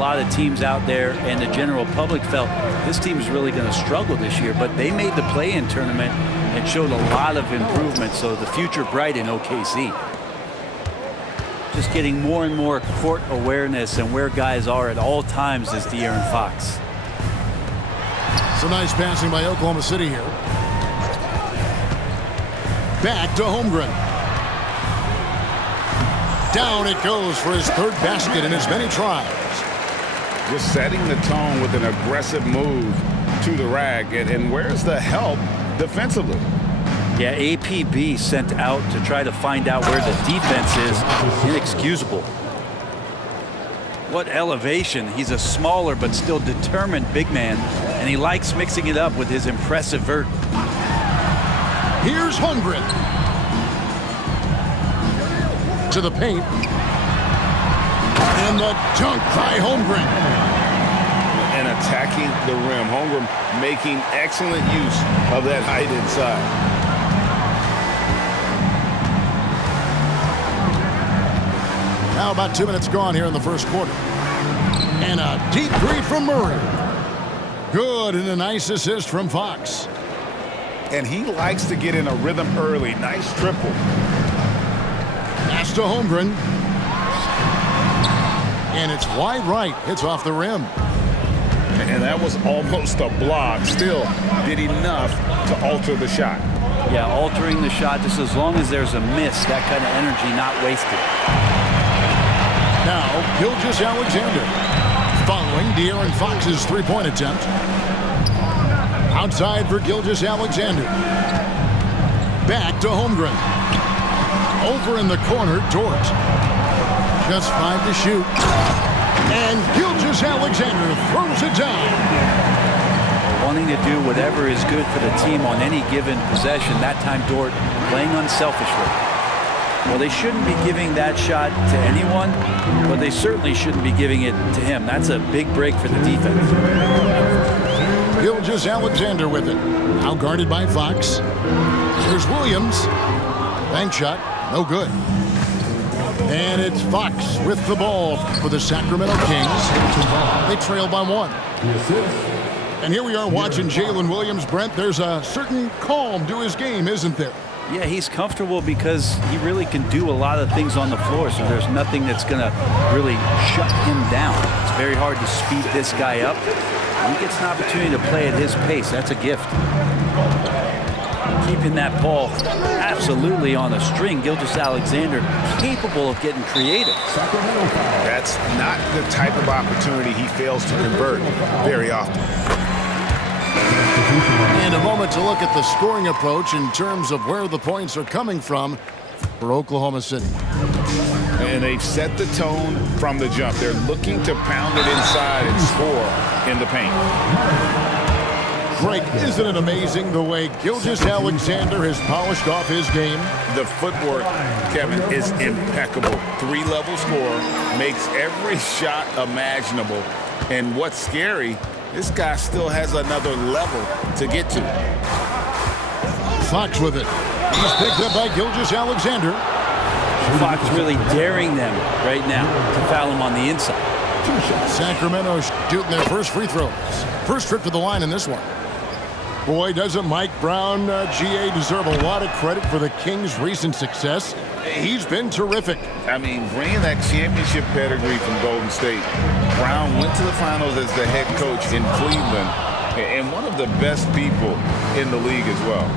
lot of teams out there and the general public felt this team is really going to struggle this year, but they made the play-in tournament and showed a lot of improvement, so the future bright in OKC. Just getting more and more court awareness and where guys are at all times is De'Aaron Fox. Some nice passing by Oklahoma City here. Back to Holmgren. Down it goes for his third basket in as many tries. Just setting the tone with an aggressive move to the rag. And where's the help defensively? Yeah, APB sent out to try to find out where the defense is. Inexcusable. What elevation. He's a smaller but still determined big man, and he likes mixing it up with his impressive vert. Here's Holmgren. To the paint. And the dunk by Holmgren. And attacking the rim. Holmgren making excellent use of that height inside. Now about 2 minutes gone here in the first quarter. And a deep three from Murray. Good, and a nice assist from Fox. And he likes to get in a rhythm early. Nice triple. Pass to Holmgren. And it's wide right. It's off the rim. And that was almost a block. Still did enough to alter the shot. Yeah, altering the shot just as long as there's a miss. That kind of energy not wasted. Now, Gilgeous-Alexander following De'Aaron Fox's three-point attempt. Outside for Gilgeous-Alexander. Back to Holmgren. Over in the corner, Dort. Just 5 to shoot. And Gilgeous-Alexander throws it down. Wanting to do whatever is good for the team on any given possession. That time Dort playing unselfishly. Well, they shouldn't be giving that shot to anyone, but they certainly shouldn't be giving it to him. That's a big break for the defense. Gilgeous-Alexander with it. Now guarded by Fox. Here's Williams. Bank shot. No good. And it's Fox with the ball for the Sacramento Kings. They trail by 1. And here we are watching Jalen Williams. Brent, there's a certain calm to his game, isn't there? Yeah, he's comfortable because he really can do a lot of things on the floor, so there's nothing that's going to really shut him down. It's very hard to speed this guy up. When he gets an opportunity to play at his pace, that's a gift. Keeping that ball absolutely on a string. Gilgeous-Alexander capable of getting creative. That's not the type of opportunity he fails to convert very often. And a moment to look at the scoring approach in terms of where the points are coming from for Oklahoma City. And they've set the tone from the jump. They're looking to pound it inside and score in the paint. Great. Isn't it amazing the way Gilgeous-Alexander has polished off his game? The footwork, Kevin, is impeccable. 3-level scorer, makes every shot imaginable. And what's scary, this guy still has another level to get to. Fox with it. He's picked up by Gilgeous-Alexander. Fox really daring them right now to foul him on the inside. Sacramento shooting their first free throws. First trip to the line in this one. Boy, doesn't Mike Brown, GA, deserve a lot of credit for the Kings' recent success. He's been terrific. I mean, bringing that championship pedigree from Golden State. Brown went to the finals as the head coach in Cleveland and one of the best people in the league as well.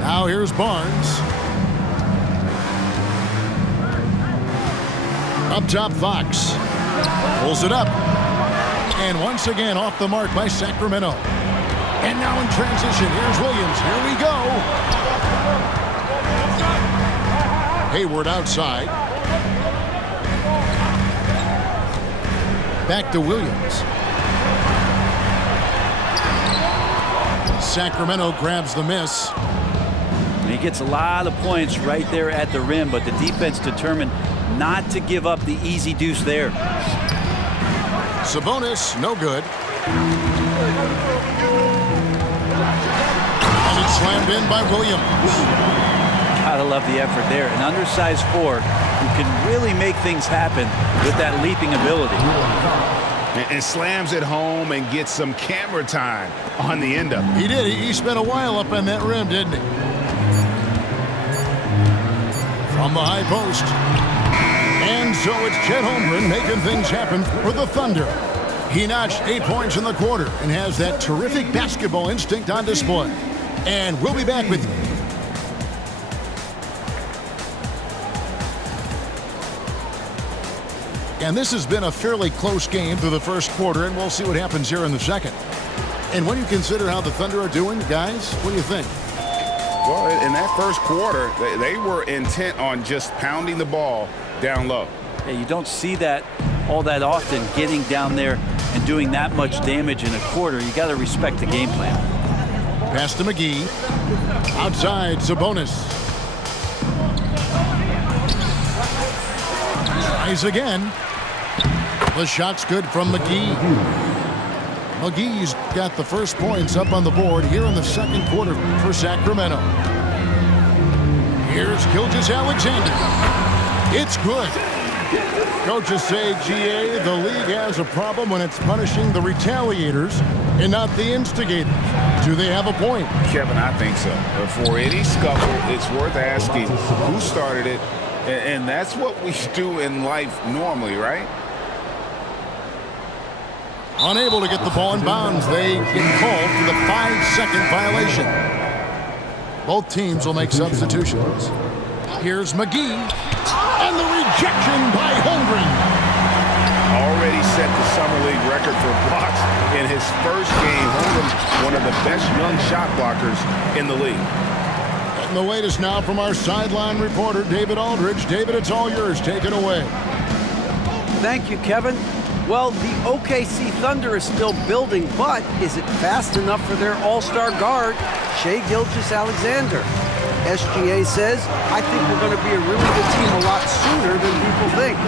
Now here's Barnes. Up top, Fox. Pulls it up. And once again off the mark by Sacramento. And now in transition, here's Williams. Here we go. Hayward outside. Back to Williams. Sacramento grabs the miss. He gets a lot of points right there at the rim, but the defense determined not to give up the easy deuce there. Sabonis, no good. And it's slammed in by Williams. Gotta love the effort there. An undersized 4 who can really make things happen with that leaping ability. And slams it home and gets some camera time on the end of it. He did. He spent a while up on that rim, didn't he? From the high post. And so it's Chet Holmgren making things happen for the Thunder. He notched 8 points in the quarter and has that terrific basketball instinct on display. And we'll be back with you. And this has been a fairly close game through the first quarter, and we'll see what happens here in the second. And when you consider how the Thunder are doing, guys, what do you think? Well, in that first quarter, they were intent on just pounding the ball down low. Yeah, you don't see that all that often, getting down there and doing that much damage in a quarter. You got to respect the game plan. Pass to McGee. Outside, Sabonis. Tries again. The shot's good from McGee. McGee's got the first points up on the board here in the second quarter for Sacramento. Here's Gilgeous-Alexander. It's good. Coaches say, GA, the league has a problem when it's punishing the retaliators and not the instigators. Do they have a point? Kevin, I think so. For any scuffle, it's worth asking who started it, and that's what we do in life normally, right? Unable to get the ball in bounds. They get called for the 5-second violation. Both teams will make substitutions. Here's McGee. And the rejection by Holmgren. Already set the Summer League record for blocks in his first game. Holmgren, one of the best young shot blockers in the league. And the latest now from our sideline reporter, David Aldridge. David, it's all yours. Take it away. Thank you, Kevin. Well, the OKC Thunder is still building, but is it fast enough for their all-star guard, Shai Gilgeous-Alexander? SGA says, I think we're going to be a really good team a lot sooner than people think.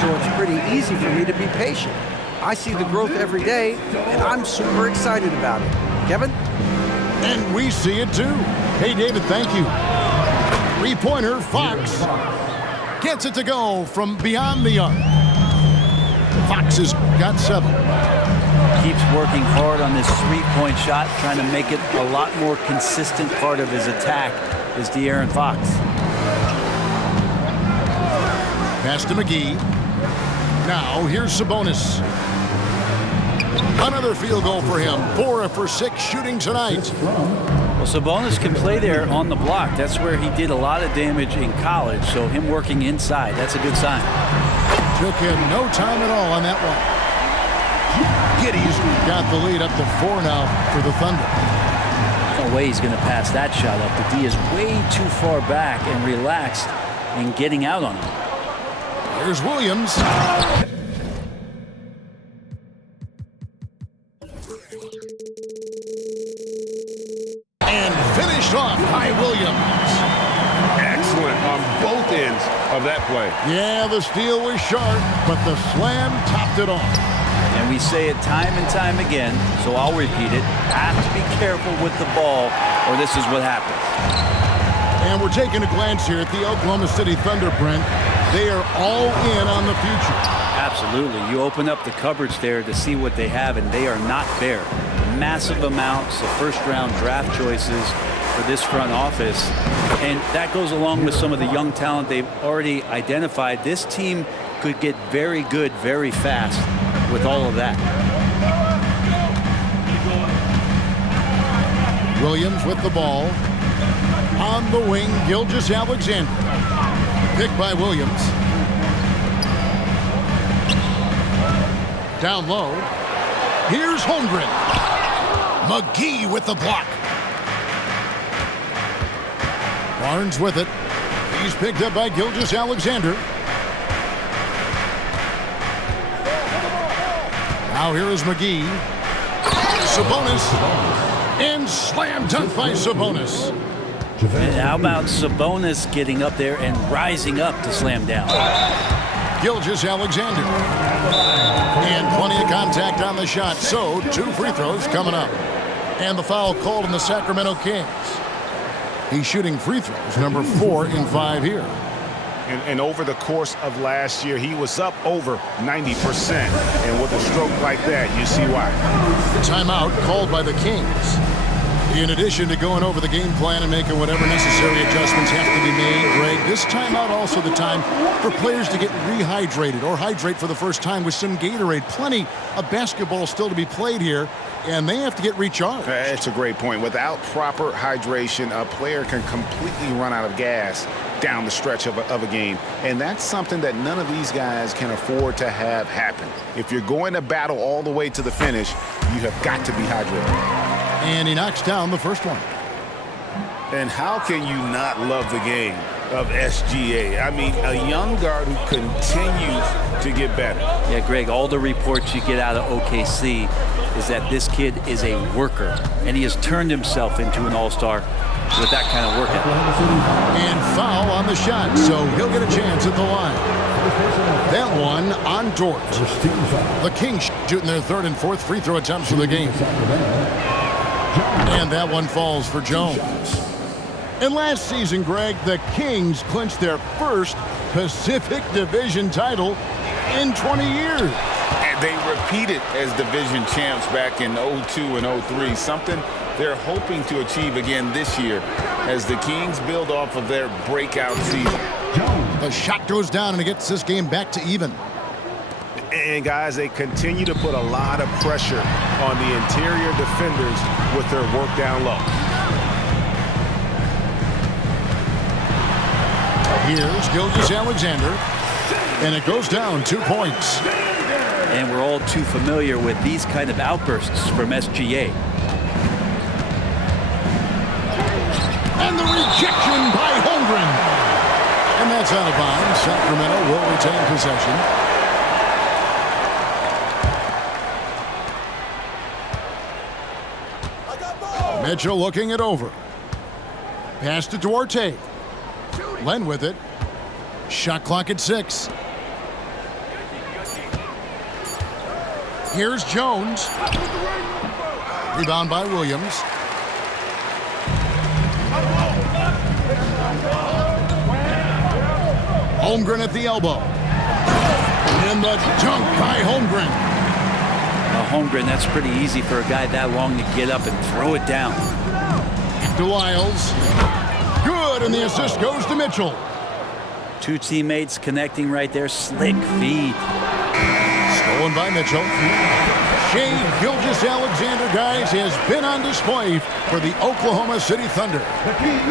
So it's pretty easy for me to be patient. I see the growth every day, and I'm super excited about it. Kevin? And we see it too. Hey, David, thank you. Three-pointer, Fox. Gets it to go from beyond the arc. Fox has got 7. Keeps working hard on this three-point shot, trying to make it a lot more consistent part of his attack is De'Aaron Fox. Pass to McGee. Now here's Sabonis. Another field goal for him. 4 for 6 shooting tonight. Well, Sabonis can play there on the block. That's where he did a lot of damage in college, so him working inside, that's a good sign. Took him no time at all on that one. Giddey's got the lead up to 4 now for the Thunder. No way he's going to pass that shot up. The D is way too far back and relaxed in getting out on him. Here's Williams. And finished off by Williams. Excellent on both ends of that play. Yeah, the steal was sharp, but the slam topped it off. And we say it time and time again, so I'll repeat it. Have to be careful with the ball, or this is what happens. And we're taking a glance here at the Oklahoma City Thunder, Brent. They are all in on the future. Absolutely. You open up the cupboards there to see what they have, and they are not bare. Massive amounts of first-round draft choices for this front office, and that goes along with some of the young talent they've already identified. This team could get very good very fast with all of that. Williams with the ball. On the wing, Gilgeous-Alexander. Picked by Williams. Down low. Here's Holmgren. McGee with the block. Barnes with it. He's picked up by Gilgeous-Alexander. Now here is McGee. Sabonis. And slam dunk by Sabonis. And how about Sabonis getting up there and rising up to slam down? Gilgeous-Alexander. And plenty of contact on the shot. So 2 free throws coming up. And the foul called on the Sacramento Kings. He's shooting free throws, number 4 in 5 here. And over the course of last year, he was up over 90%. And with a stroke like that, you see why. Timeout called by the Kings. In addition to going over the game plan and making whatever necessary adjustments have to be made, Greg, this timeout also the time for players to get rehydrated or hydrate for the first time with some Gatorade. Plenty of basketball still to be played here, and they have to get recharged. That's a great point. Without proper hydration, a player can completely run out of gas down the stretch of a game. And that's something that none of these guys can afford to have happen. If you're going to battle all the way to the finish, you have got to be hydrated. And he knocks down the first one. And how can you not love the game of SGA? I mean, a young guard who continues to get better. Yeah, Greg, all the reports you get out of OKC is that this kid is a worker, and he has turned himself into an all-star with that kind of work ethic. And foul on the shot, so he'll get a chance at the line. That one on Dort. The Kings shooting their third and fourth free throw attempts for the game. And that one falls for Jones. And last season, Greg, the Kings clinched their first Pacific Division title in 20 years. And they repeated as division champs back in 02 and 03, something they're hoping to achieve again this year as the Kings build off of their breakout season. The shot goes down and it gets this game back to even. And guys, they continue to put a lot of pressure on the interior defenders with their work down low. Here's Gilgeous-Alexander, and it goes down 2 points. And we're all too familiar with these kind of outbursts from SGA. And the rejection by Holmgren. And that's out of bounds. Sacramento will retain possession. Mitchell looking it over. Pass to Duarte. Len with it. Shot clock at 6. Here's Jones. Rebound by Williams. Holmgren at the elbow. And the dunk by Holmgren. Holmgren, that's pretty easy for a guy that long to get up and throw it down. To Lyles. Good, and the assist goes to Mitchell. Two teammates connecting right there. Slick feed. Stolen by Mitchell. Shai Gilgeous-Alexander, guys, has been on display for the Oklahoma City Thunder.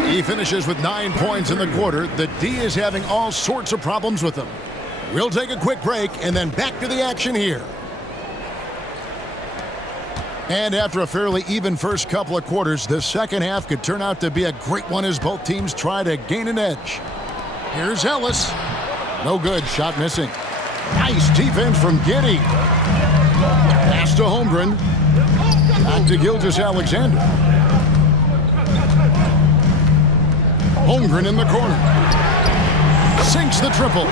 He finishes with 9 points in the quarter. The D is having all sorts of problems with him. We'll take a quick break and then back to the action here. And after a fairly even first couple of quarters, the second half could turn out to be a great one as both teams try to gain an edge. Here's Ellis. No good. Shot missing. Nice defense from Giddey. Pass to Holmgren. Back to Gilgeous-Alexander. Holmgren in the corner. Sinks the triple.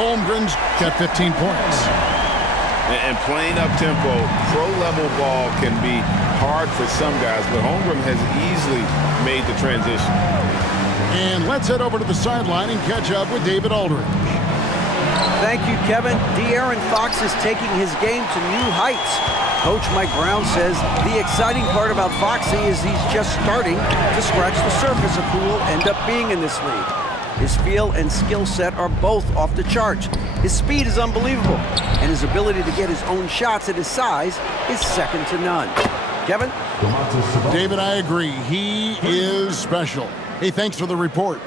Holmgren's got 15 points. And playing up-tempo, pro-level ball can be hard for some guys, but Holmgren has easily made the transition. And let's head over to the sideline and catch up with David Aldridge. Thank you, Kevin. De'Aaron Fox is taking his game to new heights. Coach Mike Brown says the exciting part about Foxy is he's just starting to scratch the surface of who will end up being in this league. His feel and skill set are both off the charts. His speed is unbelievable, and his ability to get his own shots at his size is second to none. Kevin? David, I agree. He is special. Hey, thanks for the report.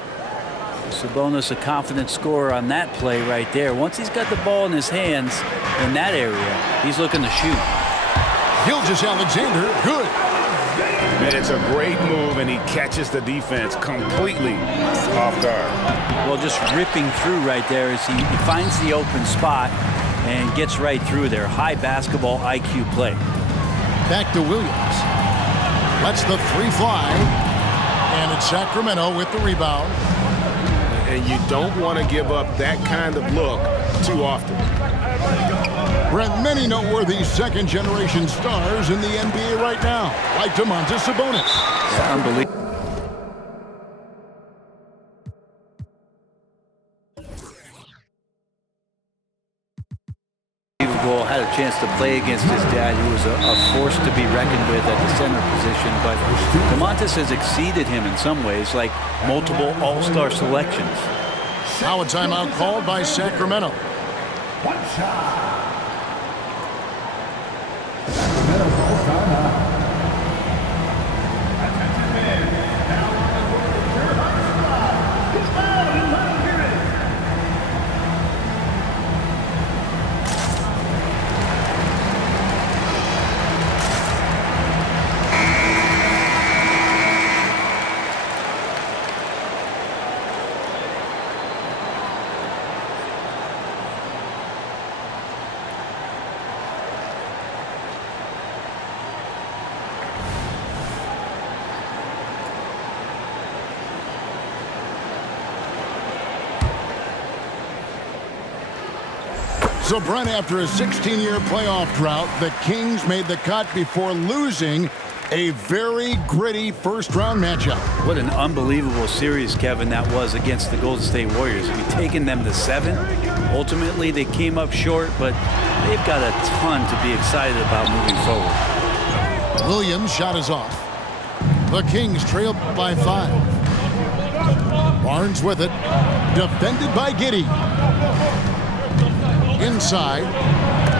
Sabonis, a confident scorer on that play right there. Once he's got the ball in his hands in that area, he's looking to shoot. Gilgeous-Alexander, good. And it's a great move, and he catches the defense completely off guard. Well, just ripping through right there as he finds the open spot and gets right through there. High basketball IQ play. Back to Williams. Lets the three fly. And it's Sacramento with the rebound. And you don't want to give up that kind of look too often. Brent, many noteworthy second-generation stars in the NBA right now, like Domantas Sabonis. Unbelievable. goal, had a chance to play against his dad, who was a force to be reckoned with at the center position. But Domantas has exceeded him in some ways, like multiple all-star selections. Now a timeout called by Sacramento. One shot. Sacramento calls timeout. Attention men, now on the court, Jeremiah Scott. He's fouled in line period. So, Brent, after a 16-year playoff drought, the Kings made the cut before losing a very gritty first-round matchup. What an unbelievable series, Kevin, that was against the Golden State Warriors. I mean, taking them to 7. Ultimately, they came up short, but they've got a ton to be excited about moving forward. Williams' shot is off. The Kings trail by 5. Barnes with it. Defended by Giddey. Inside,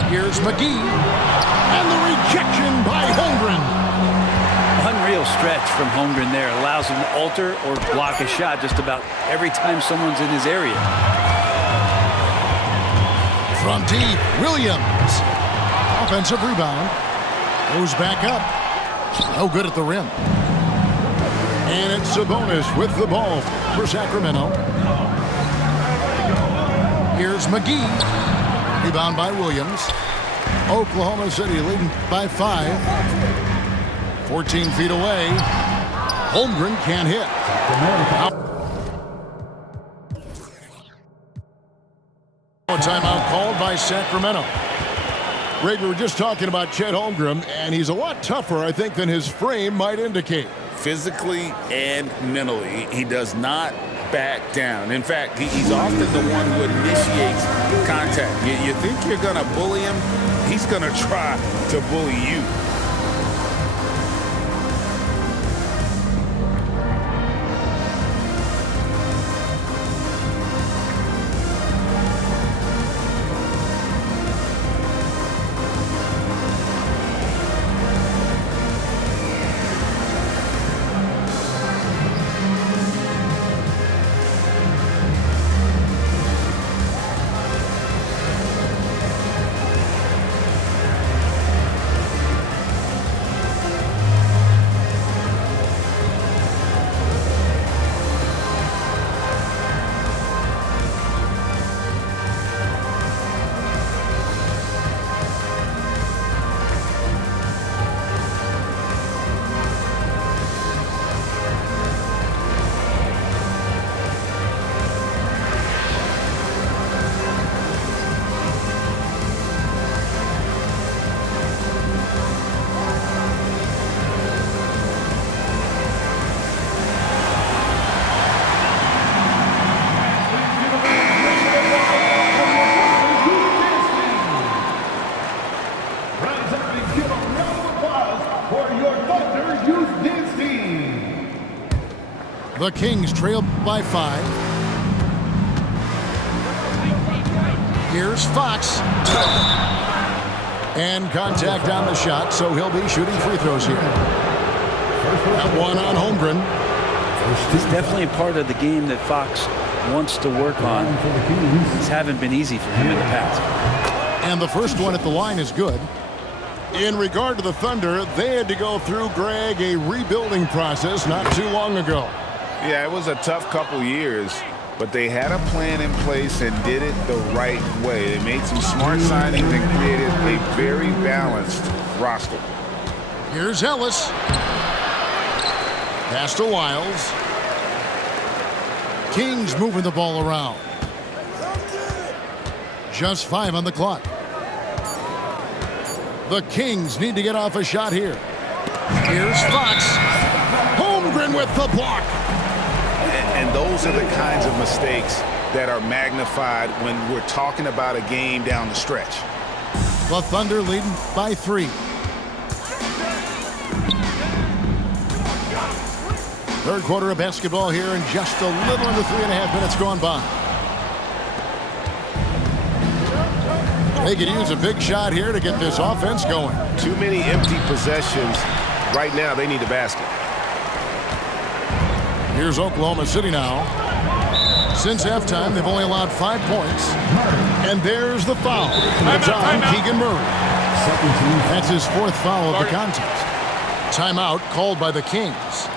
here's McGee, and the rejection by Holmgren. Unreal stretch from Holmgren there. Allows him to alter or block a shot just about every time someone's in his area. From deep, Williams. Offensive rebound. Goes back up. No good at the rim. And it's Sabonis with the ball for Sacramento. Here's McGee. Rebound by Williams. Oklahoma City leading by 5. 14 feet away. Holmgren can't hit. A timeout called by Sacramento. Greg, we were just talking about Chet Holmgren, and he's a lot tougher, I think, than his frame might indicate. Physically and mentally, he does not back down. In fact, he's often the one who initiates contact. You think you're going to bully him, he's going to try to bully you. The Kings trail by 5. Here's Fox. And contact on the shot, so he'll be shooting free throws here. That one on Holmgren. It's definitely a part of the game that Fox wants to work on. These haven't been easy for him in the past. And the first one at the line is good. In regard to the Thunder, they had to go through, Greg, a rebuilding process not too long ago. Yeah, it was a tough couple years, but they had a plan in place and did it the right way. They made some smart signings and created a very balanced roster. Here's Ellis. Pass to Wiles. Kings moving the ball around. Just 5 on the clock. The Kings need to get off a shot here. Here's Fox. Holmgren with the block. And those are the kinds of mistakes that are magnified when we're talking about a game down the stretch. The Thunder leading by 3. Third quarter of basketball here, and just a little under 3.5 minutes gone by. They could use a big shot here to get this offense going. Too many empty possessions. Right now, they need the basket. Here's Oklahoma City now. Since halftime, they've only allowed 5 points. And there's the foul. It's on Keegan Murray. That's his 4th foul of the contest. Timeout called by the Kings.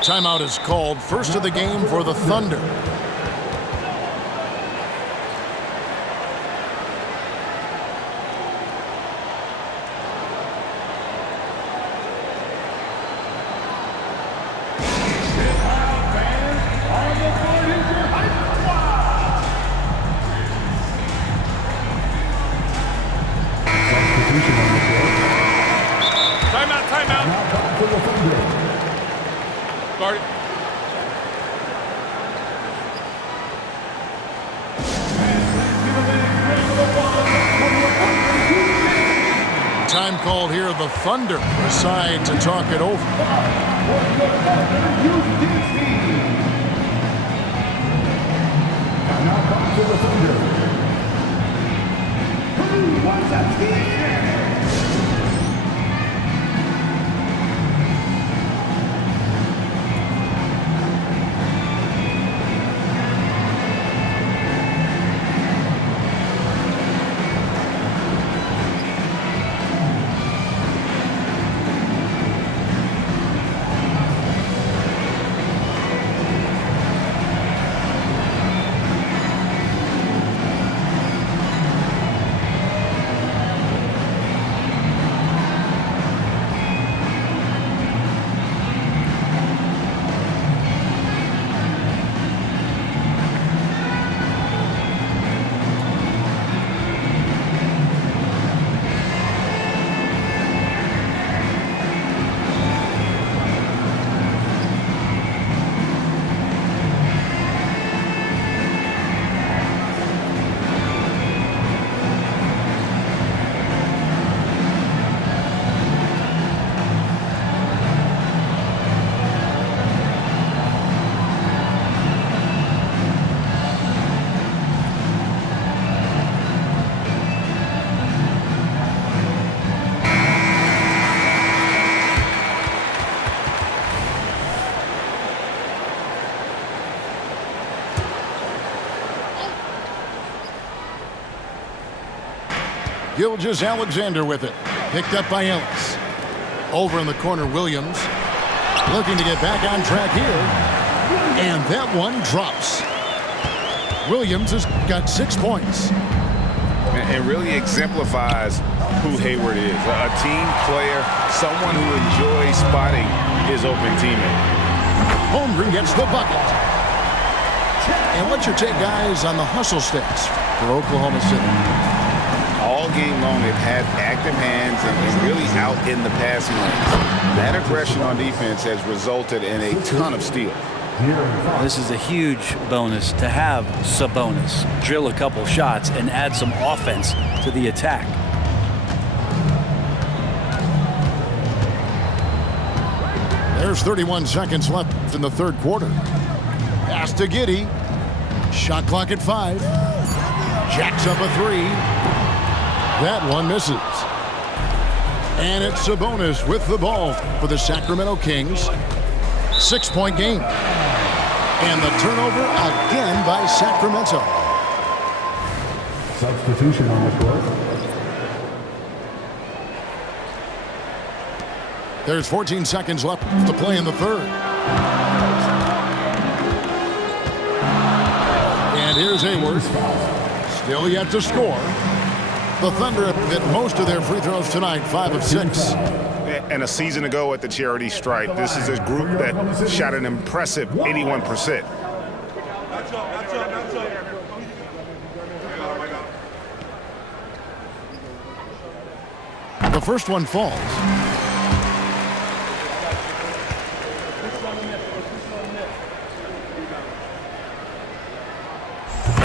Timeout is called. First of the game for the Thunder. Time called here. The Thunder decide to talk it over. Gilgeous-Alexander with it. Picked up by Ellis. Over in the corner, Williams. Looking to get back on track here. And that one drops. Williams has got 6 points. It really exemplifies who Hayward is. A team player, someone who enjoys spotting his open teammate. Holmgren gets the bucket. And what's your take, guys, on the hustle stats for Oklahoma City? All game long, they've had active hands and really out in the passing lanes. That aggression on defense has resulted in a ton of steals. This is a huge bonus to have Sabonis drill a couple shots and add some offense to the attack. There's 31 seconds left in the third quarter. Pass to Giddey. Shot clock at 5. Jacks up a 3. That one misses. And it's Sabonis with the ball for the Sacramento Kings. 6-point game. And the turnover again by Sacramento. Substitution on the court. There's 14 seconds left to play in the third. And here's Hayward. Still yet to score. The Thunder have hit most of their free throws tonight, 5 of 6. And a season ago at the charity stripe, this is a group that shot an impressive 81%. The first one falls.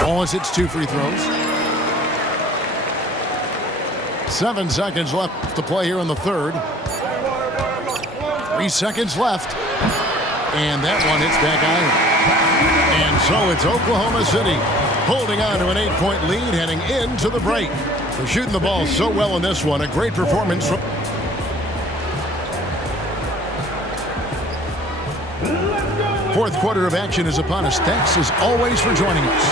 Wallace hits 2 free throws. 7 seconds left to play here in the third. 3 seconds left. And that one hits back iron. And so it's Oklahoma City holding on to an 8-point lead heading into the break. They're shooting the ball so well in this one. A great performance from... Fourth quarter of action is upon us. Thanks as always for joining us.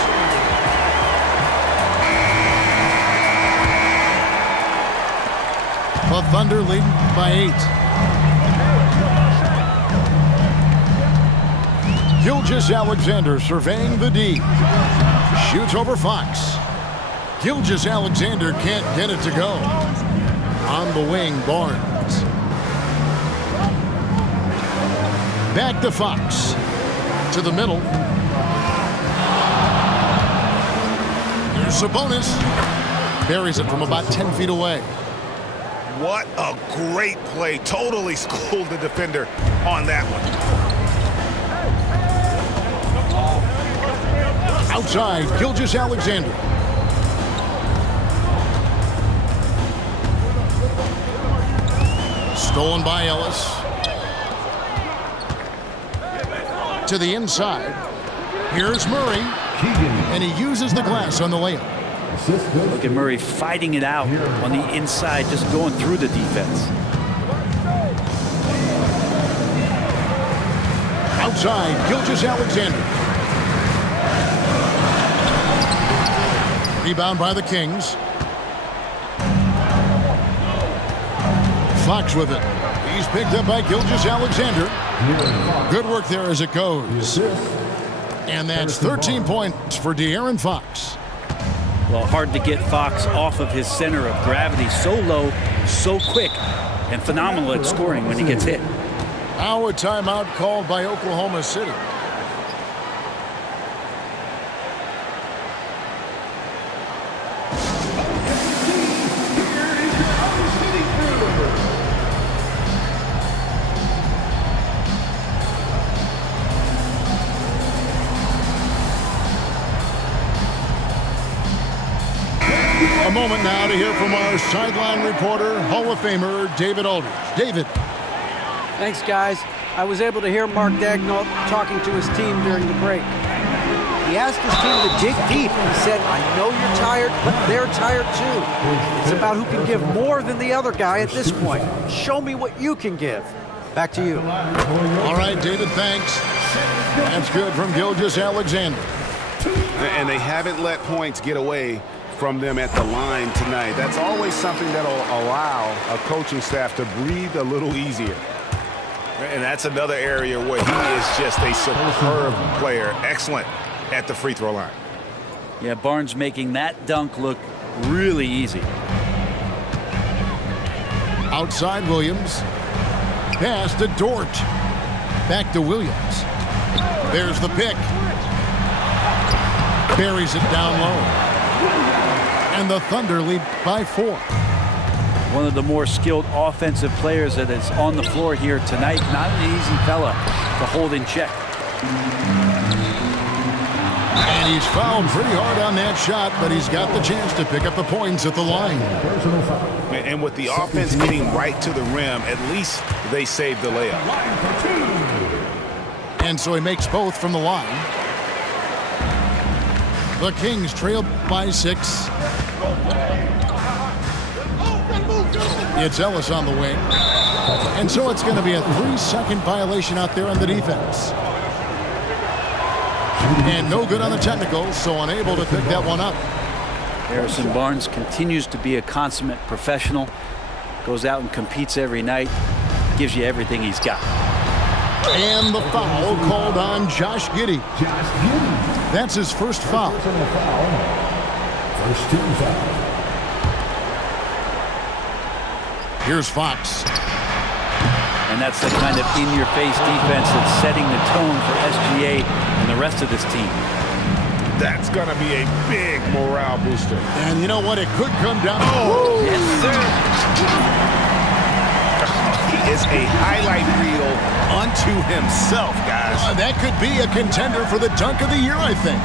The Thunder leading by 8. Gilgeous Alexander surveying the D. Shoots over Fox. Gilgeous Alexander can't get it to go. On the wing, Barnes. Back to Fox. To the middle. There's Sabonis. Buries it from about 10 feet away. What a great play. Totally schooled the defender on that one. Outside, Gilgeous Alexander. Stolen by Ellis. To the inside. Here's Murray. And he uses the glass on the layup. Look at Murray fighting it out on the inside, just going through the defense. Outside, Gilgeous Alexander. Rebound by the Kings. Fox with it. He's picked up by Gilgeous Alexander. Good work there as it goes. And that's 13 points for De'Aaron Fox. Well, hard to get Fox off of his center of gravity. So low, so quick, and phenomenal at scoring when he gets hit. Now a timeout called by Oklahoma City. A moment now to hear from our sideline reporter, Hall of Famer David Aldridge. David. Thanks, guys. I was able to hear Mark Daigneault talking to his team during the break. He asked his team to dig deep. He said, I know you're tired, but they're tired too. It's about who can give more than the other guy at this point. Show me what you can give. Back to you. All right, David, thanks. That's good from Gilgeous Alexander. And they haven't let points get away from them at the line tonight. That's always something that'll allow a coaching staff to breathe a little easier. And that's another area where he is just a superb player. Excellent at the free throw line. Yeah, Barnes making that dunk look really easy. Outside Williams. Pass to Dort. Back to Williams. There's the pick. Buries it down low. And And the Thunder lead by 4. One of the more skilled offensive players that is on the floor here tonight. Not an easy fella to hold in check. And he's fouled pretty hard on that shot, but he's got the chance to pick up the points at the line. And with the offense getting right to the rim, at least they saved the layup. And so he makes both from the line. The Kings trail by 6. It's Ellis on the wing. And so it's going to be a 3-second violation out there on the defense. And no good on the technical, so unable to pick that one up. Harrison Barnes continues to be a consummate professional. Goes out and competes every night. Gives you everything he's got. And the foul called on Josh Giddey. That's his first foul. First team foul. Here's Fox. And that's the kind of in-your-face defense that's setting the tone for SGA and the rest of this team. That's going to be a big morale booster. And you know what? It could come down. Yes, sir. He is a highlight reel unto himself, guys. That could be a contender for the dunk of the year, I think.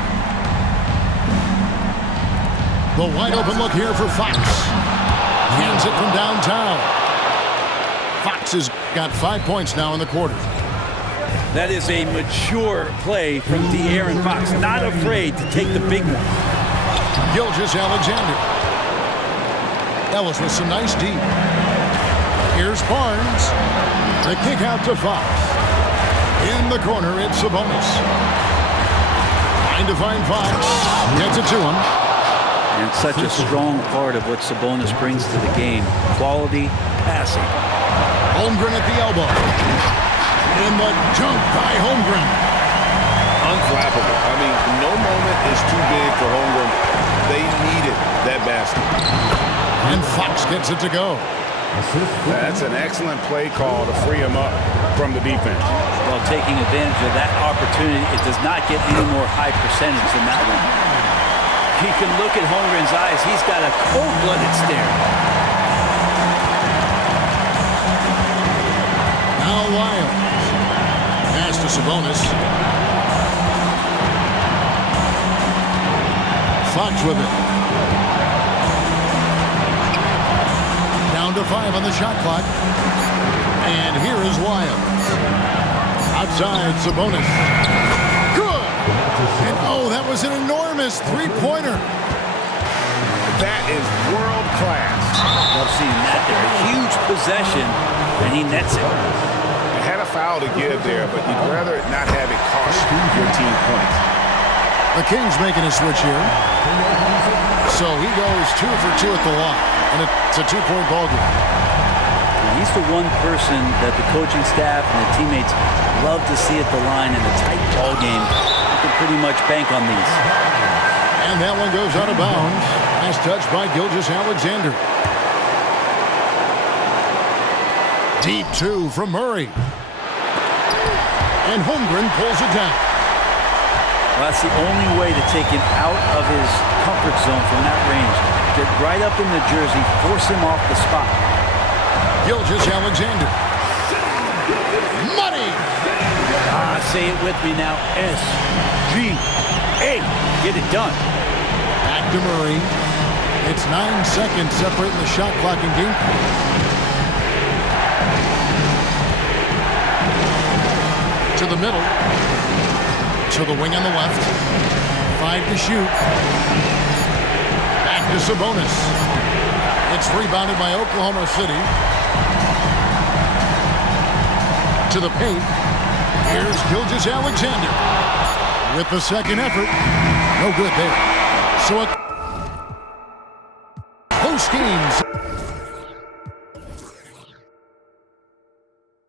The wide open look here for Fox. Hands it from downtown. Fox has got 5 points now in the quarter. That is a mature play from De'Aaron Fox. Not afraid to take the big one. Gilgeous-Alexander. Ellis with some nice deep. Here's Barnes. The kick out to Fox. In the corner, it's Sabonis. Trying to find Fox. Gets it to him. And such a strong part of what Sabonis brings to the game. Quality passing. Holmgren at the elbow. In the dunk by Holmgren. Unflappable. I mean, no moment is too big for Holmgren. They needed that basket. And Fox gets it to go. That's an excellent play call to free him up from the defense. Well, taking advantage of that opportunity, it does not get any more high percentage than that one. You can look at Holmgren's eyes. He's got a cold-blooded stare. Now Lyles. Pass to Sabonis. Fox with it. Down to 5 on the shot clock. And here is Lyles. Outside, Sabonis. Good! And oh, that was an enormous three-pointer. That is world class. Love seeing that there. A huge possession, and he nets it. It had a foul to give there, but you'd rather not have it cost your team points. The Kings making a switch here. So he goes 2 for 2 at the line, and it's a 2-point ball game. He's the one person that the coaching staff and the teammates love to see at the line in a tight ball game. You can pretty much bank on these. And that one goes out of bounds. Nice touch by Gilgeous-Alexander. Deep 2 from Murray. And Holmgren pulls it down. Well, that's the only way to take him out of his comfort zone from that range. Get right up in the jersey, force him off the spot. Gilgeous-Alexander. Money! Say it with me now. SGA. Get it done. Back to Murray. It's 9 seconds separating the shot clock and game. To the middle. To the wing on the left. 5 to shoot. Back to Sabonis. It's rebounded by Oklahoma City. To the paint. Here's Gilgeous-Alexander. With the second effort. No good there. So a post games.